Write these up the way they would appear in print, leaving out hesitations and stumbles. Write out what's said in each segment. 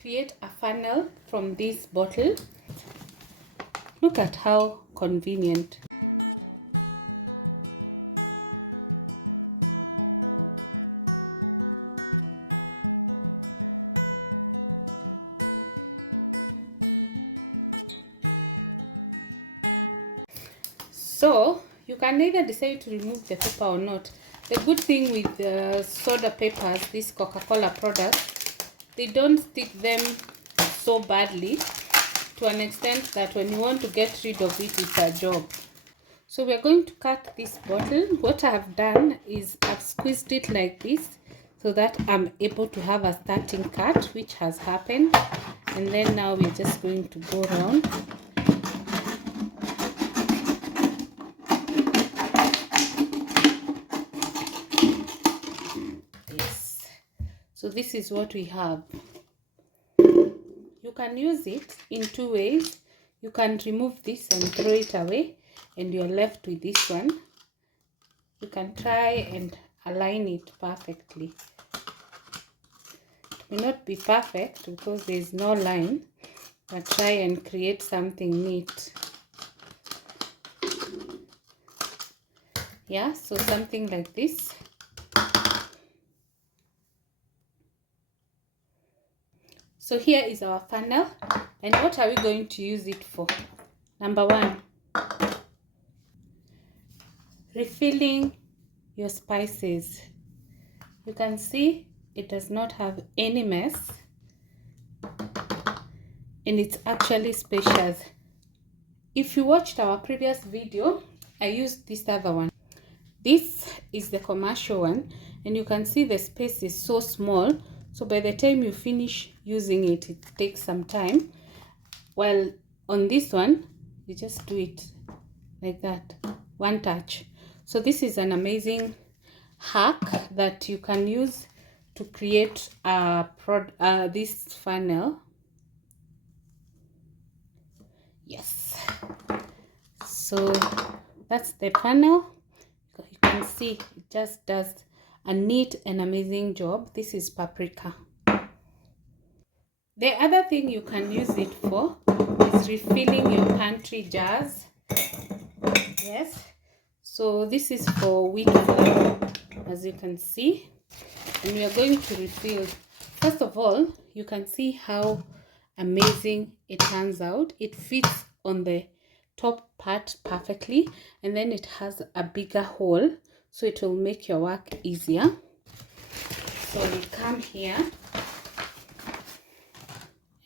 Create a funnel from this bottle. Look at how convenient. So you can either decide to remove the paper or not. The good thing with the soda papers, these Coca-Cola products, they don't stick them so badly to an extent that when you want to get rid of it, it's a job. So we're going to cut this bottle. What I have done is I've squeezed it like this so that I'm able to have a starting cut, which has happened. And then now we're just going to go around. Yes. So this is what we have. You can use it in two ways. You can remove this and throw it away, and you're left with this one. You can try and align it perfectly. It may not be perfect because there's no line, but try and create something neat. Yeah, so something like this. So here is our funnel, and what are we going to use it for? Number one, refilling your spices. You can see it does not have any mess, and it's actually spacious. If you watched our previous video, I used this other one. This is the commercial one, and you can see the space is so small, so by the time you finish using it, it takes some time. While on this one, you just do it like that, one touch. So this is an amazing hack that you can use to create this funnel. Yes, so that's the funnel. You can see it just does a neat and amazing job. This is paprika. The other thing you can use it for is refilling your pantry jars. Yes, so this is for wheat flour, as you can see, and we are going to refill. First of all, you can see how amazing it turns out. It fits on the top part perfectly, and then it has a bigger hole, so it will make your work easier. So we come here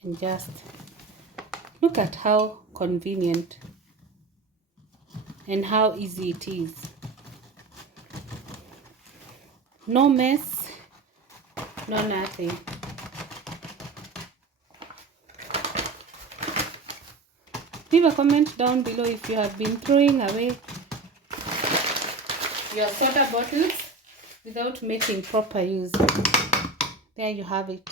and just look at how convenient and how easy it is. No mess, no nothing. Leave a comment down below if you have been throwing away your soda bottles without making proper use. There you have it.